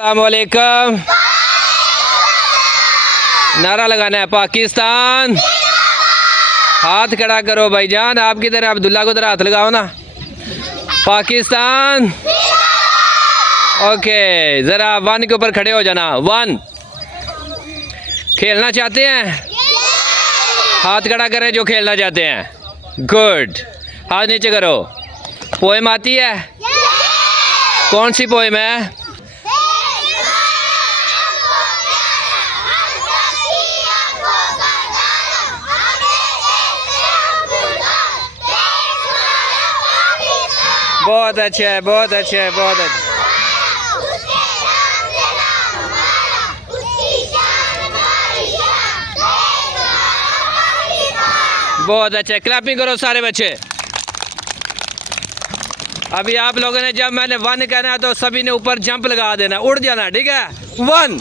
अस्सलामुअलैकुम। नारा लगाना है पाकिस्तान। हाथ खड़ा करो भाईजान, आपकी तरह अब्दुल्ला को तरह हाथ लगाओ ना। पाकिस्तान। ओके, ज़रा 1 के ऊपर खड़े हो जाना। 1। खेलना चाहते हैं? हाथ खड़ा करें जो खेलना चाहते हैं। गुड, हाथ नीचे करो। पोएम आती है? कौन सी पोएम है? बहुत अच्छे है, बहुत अच्छे है, बहुत अच्छे। बहुत अच्छे, क्लैपिंग करो सारे बच्चे। अभी आप लोगों ने जब मैंने 1 कहना है तो सभी ने ऊपर जंप लगा देना, उड़ जाना, ठीक है? 1।